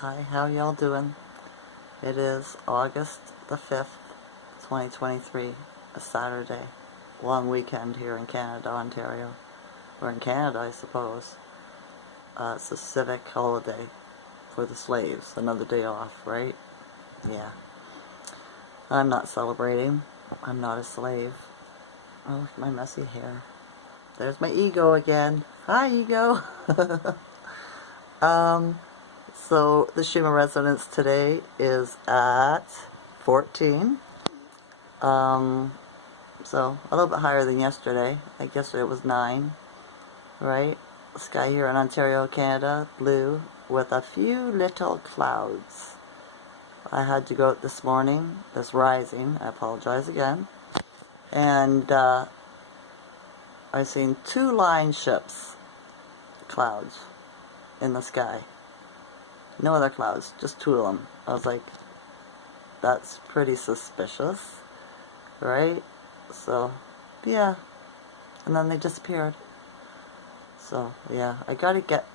Hi, how y'all doing? It is August the 5th, 2023, a Saturday. Long weekend here in Canada, Ontario. Or in Canada, I suppose. It's a civic holiday for the slaves. Another day off, right? Yeah. I'm not celebrating. I'm not a slave. Oh, look at my messy hair. There's my ego again. Hi, ego! So the Schumann resonance today is at 14. So a little bit higher than yesterday. I think yesterday it was 9, right? The sky here in Ontario, Canada, blue with a few little clouds. I had to go out this morning, this rising, I apologize again, and I seen 2 line ships, clouds, in the sky. No other clouds, just 2 of them. I was like, that's pretty suspicious, right? So, yeah. And then they disappeared. So, yeah, I gotta get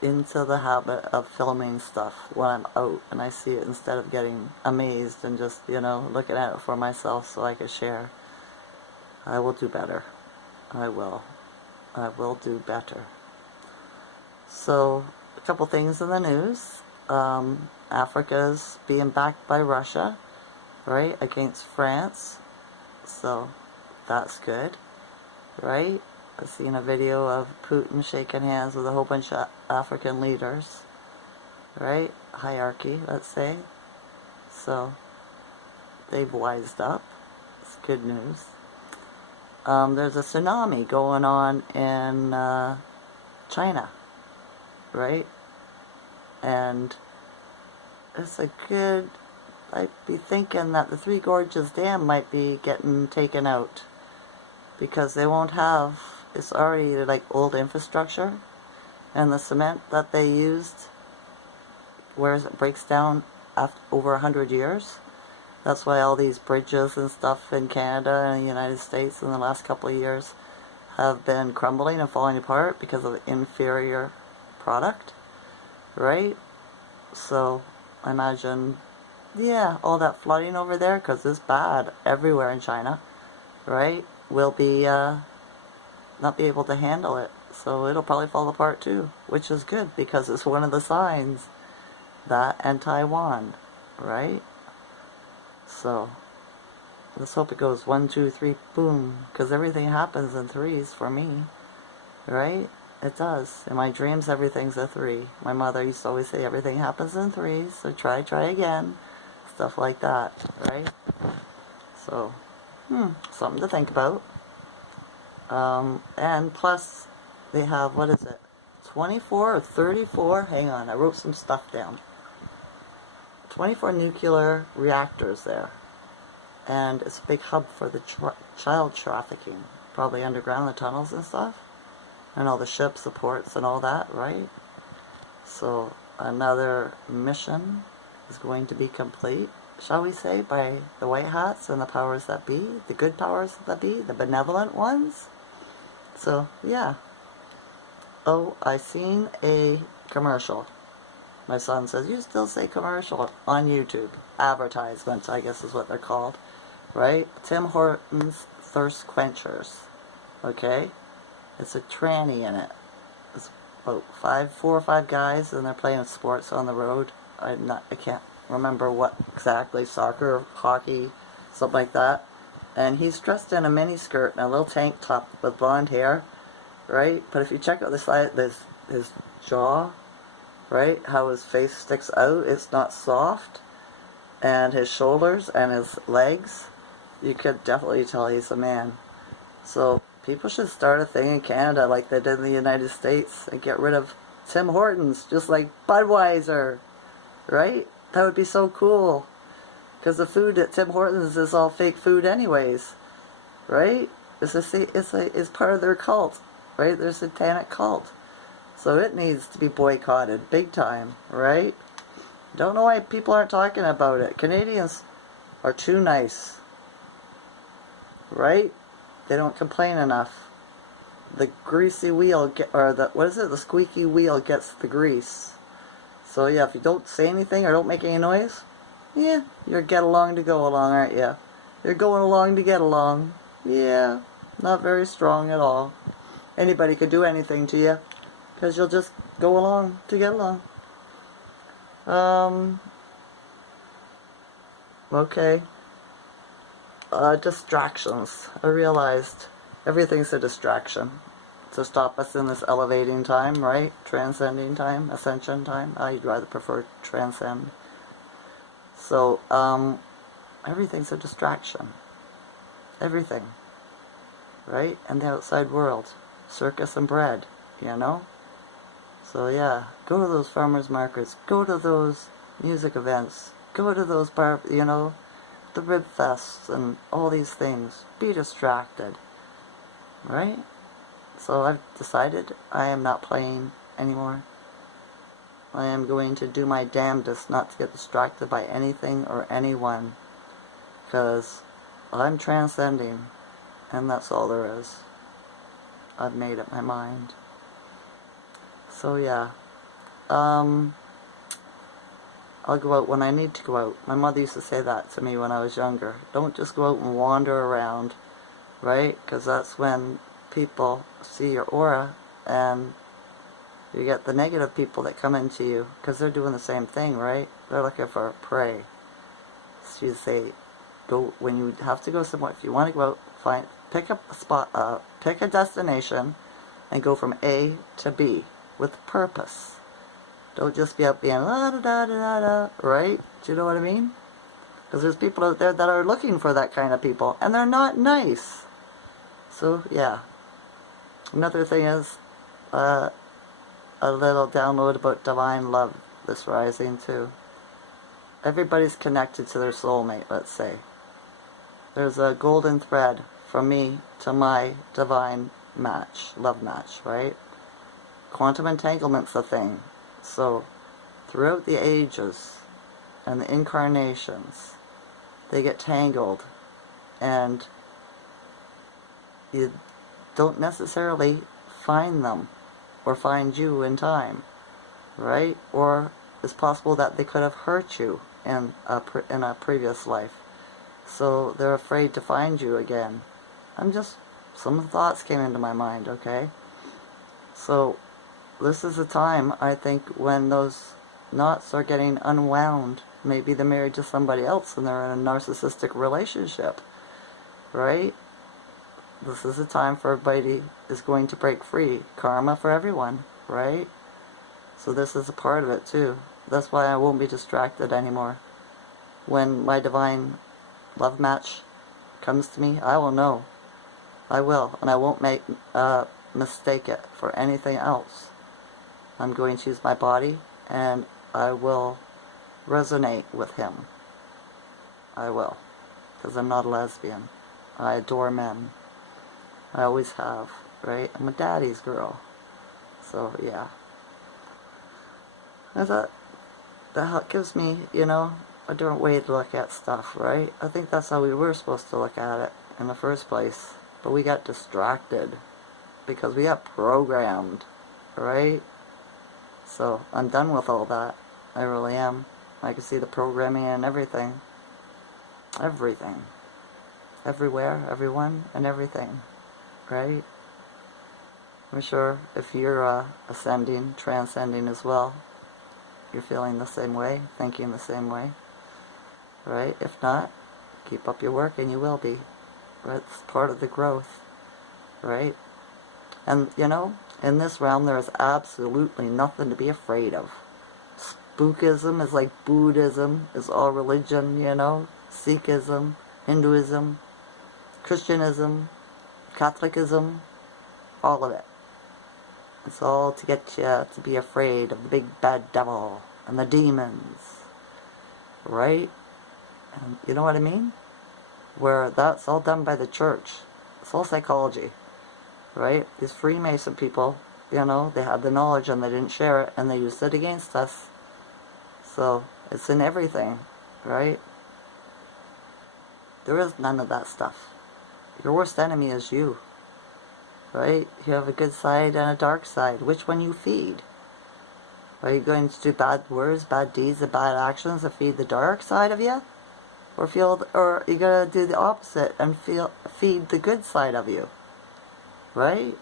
into the habit of filming stuff when I'm out and I see it instead of getting amazed and just, looking at it for myself so I can share. I will do better. I will. I will do better. So, a couple things in the news. Africa's being backed by Russia, right, against France. So, that's good, right? I've seen a video of Putin shaking hands with a whole bunch of African leaders, right? Hierarchy, let's say. So, they've wised up. It's good news. There's a tsunami going on in China, right? And it's a good, I'd be thinking that the Three Gorges Dam might be getting taken out because they won't have, it's already like old infrastructure, and the cement that they used, whereas it breaks down after over 100 years. That's why all these bridges and stuff in Canada and the United States in the last couple of years have been crumbling and falling apart because of inferior product, right? So I imagine, yeah, all that flooding over there, because it's bad everywhere in China, right, will be not be able to handle it. So it'll probably fall apart too, which is good because it's one of the signs. That and Taiwan, right? So let's hope it goes 1, 2, 3, boom, because everything happens in threes for me, right? It does. In my dreams, everything's a 3. My mother used to always say everything happens in 3s, so try again. Stuff like that, right? So, something to think about. And plus, they have, what is it, 24 or 34? Hang on, I wrote some stuff down. 24 nuclear reactors there. And it's a big hub for the child trafficking. Probably underground, the tunnels and stuff. And all the ships, the ports, and all that, right? So another mission is going to be complete, shall we say, by the white hats and the powers that be, the good powers that be, the benevolent ones. So, yeah. Oh, I seen a commercial. My son says, you still say commercial on YouTube. Advertisements, I guess is what they're called, right? Tim Hortons Thirst Quenchers, okay? It's a tranny in it. It's about 4 or 5 guys, and they're playing sports on the road. I can't remember what exactly, soccer, hockey, something like that. And he's dressed in a mini skirt and a little tank top with blonde hair, right? But if you check out the side, his jaw, right? How his face sticks out, it's not soft. And his shoulders and his legs, you could definitely tell he's a man. So people should start a thing in Canada like they did in the United States and get rid of Tim Hortons, just like Budweiser, right? That would be so cool. Because the food at Tim Hortons is all fake food anyways, right? It's part of their cult, right? Their satanic cult. So it needs to be boycotted big time, right? Don't know why people aren't talking about it. Canadians are too nice, right? They don't complain enough. The greasy wheel, the squeaky wheel gets the grease. So yeah, if you don't say anything or don't make any noise, yeah, you're get along to go along, aren't you? You're going along to get along. Yeah, not very strong at all. Anybody could do anything to you, because you'll just go along to get along. Okay. Distractions. I realized everything's a distraction to stop us in this elevating time, right? Transcending time, ascension time. I'd rather prefer transcend. So, everything's a distraction. Everything. Right? And the outside world. Circus and bread, you know? So yeah, go to those farmers markets. Go to those music events. Go to those the rib fests and all these things. Be distracted. Right? So I've decided I am not playing anymore. I am going to do my damnedest not to get distracted by anything or anyone. Because I'm transcending. And that's all there is. I've made up my mind. So yeah. I'll go out when I need to go out. My mother used to say that to me when I was younger. Don't just go out and wander around, right? Because that's when people see your aura and you get the negative people that come into you because they're doing the same thing, right? They're looking for prey. So you say, go when you have to go somewhere. If you want to go out, pick up a spot, pick a destination, and go from A to B with purpose. Don't just be out being la da da da da, right? Do you know what I mean? Because there's people out there that are looking for that kind of people, and they're not nice. So yeah. Another thing is a little download about divine love this rising too. Everybody's connected to their soulmate, let's say. There's a golden thread from me to my divine match, love match, right? Quantum entanglement's a thing. So, throughout the ages and the incarnations, they get tangled, and you don't necessarily find them or find you in time, right? Or it's possible that they could have hurt you in a previous life. So they're afraid to find you again. Some thoughts came into my mind, okay? So, this is a time, I think, when those knots are getting unwound. Maybe they're married to somebody else and they're in a narcissistic relationship, right? This is a time for everybody is going to break free. Karma for everyone, right? So this is a part of it too. That's why I won't be distracted anymore. When my divine love match comes to me, I will know. I will, and I won't mistake it for anything else. I'm going to use my body, and I will resonate with him. I will, because I'm not a lesbian. I adore men. I always have, right? I'm a daddy's girl. So, yeah. I thought that gives me, a different way to look at stuff, right? I think that's how we were supposed to look at it in the first place. But we got distracted because we got programmed, right? So, I'm done with all that. I really am. I can see the programming and everything. Everything. Everywhere, everyone, and everything. Right? I'm sure if you're ascending, transcending as well, you're feeling the same way, thinking the same way. Right? If not, keep up your work and you will be. Right? It's part of the growth. Right? And, in this realm there is absolutely nothing to be afraid of. Spookism is like Buddhism, is all religion, Sikhism, Hinduism, Christianism, Catholicism, all of it. It's all to get you to be afraid of the big bad devil and the demons. Right? And you know what I mean? Where that's all done by the church. It's all psychology. Right? These Freemason people, they had the knowledge and they didn't share it and they used it against us. So, it's in everything, right? There is none of that stuff. Your worst enemy is you, right? You have a good side and a dark side. Which one you feed, Are you going to do bad words, bad deeds, and bad actions to feed the dark side of you? Or are you gonna do the opposite and feed the good side of you? Right?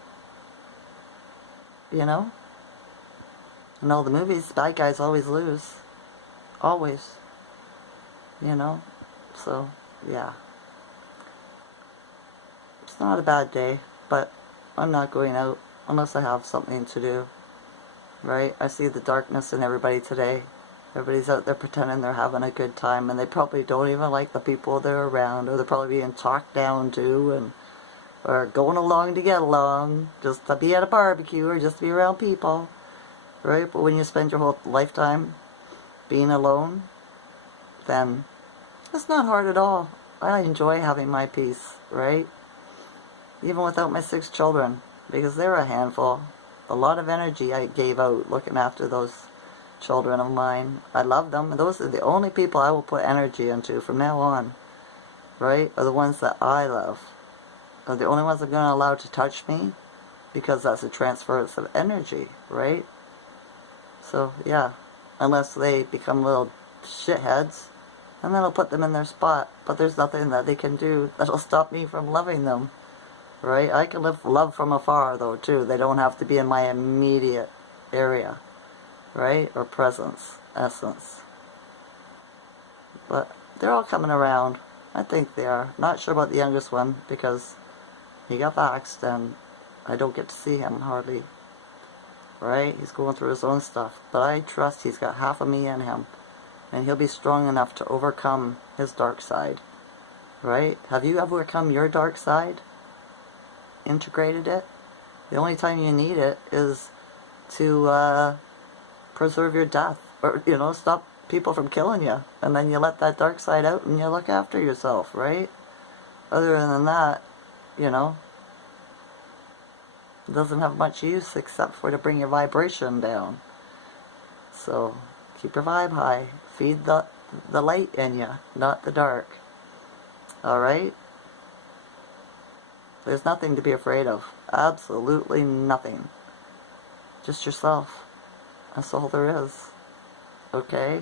You know? In all the movies, the bad guys always lose. Always. You know? So, yeah. It's not a bad day, but I'm not going out unless I have something to do. Right? I see the darkness in everybody today. Everybody's out there pretending they're having a good time, and they probably don't even like the people they're around, or they're probably being talked down to, or going along to get along, just to be at a barbecue, or just to be around people. Right? But when you spend your whole lifetime being alone, then it's not hard at all. I enjoy having my peace, right? Even without my 6 children, because they're a handful. A lot of energy I gave out looking after those children of mine. I love them, and those are the only people I will put energy into from now on, right? Are the ones that I love. Are the only ones I'm going to allow to touch me, because that's a transference of energy, right? So, yeah, unless they become little shitheads, and then I'll put them in their spot, but there's nothing that they can do that'll stop me from loving them, right? I can love from afar, though, too. They don't have to be in my immediate area, right? Or presence, essence. But they're all coming around. I think they are. Not sure about the youngest one, because he got vaxxed, and I don't get to see him hardly, right? He's going through his own stuff. But I trust he's got half of me in him, and he'll be strong enough to overcome his dark side, right? Have you overcome your dark side? Integrated it? The only time you need it is to preserve your death, or, you know, stop people from killing you, and then you let that dark side out and you look after yourself, right? Other than that, you know, it doesn't have much use except for to bring your vibration down. So keep your vibe high. Feed the light in you, not the dark. Alright? There's nothing to be afraid of. Absolutely nothing. Just yourself. That's all there is. Okay?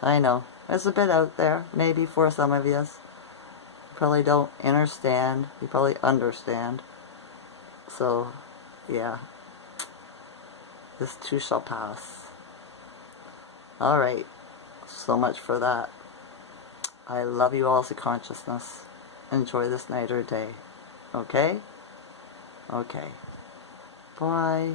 I know. It's a bit out there, maybe for some of you. You probably don't understand. You probably understand. So, yeah. This too shall pass. Alright. So much for that. I love you all as a consciousness. Enjoy this night or day. Okay? Okay. Bye.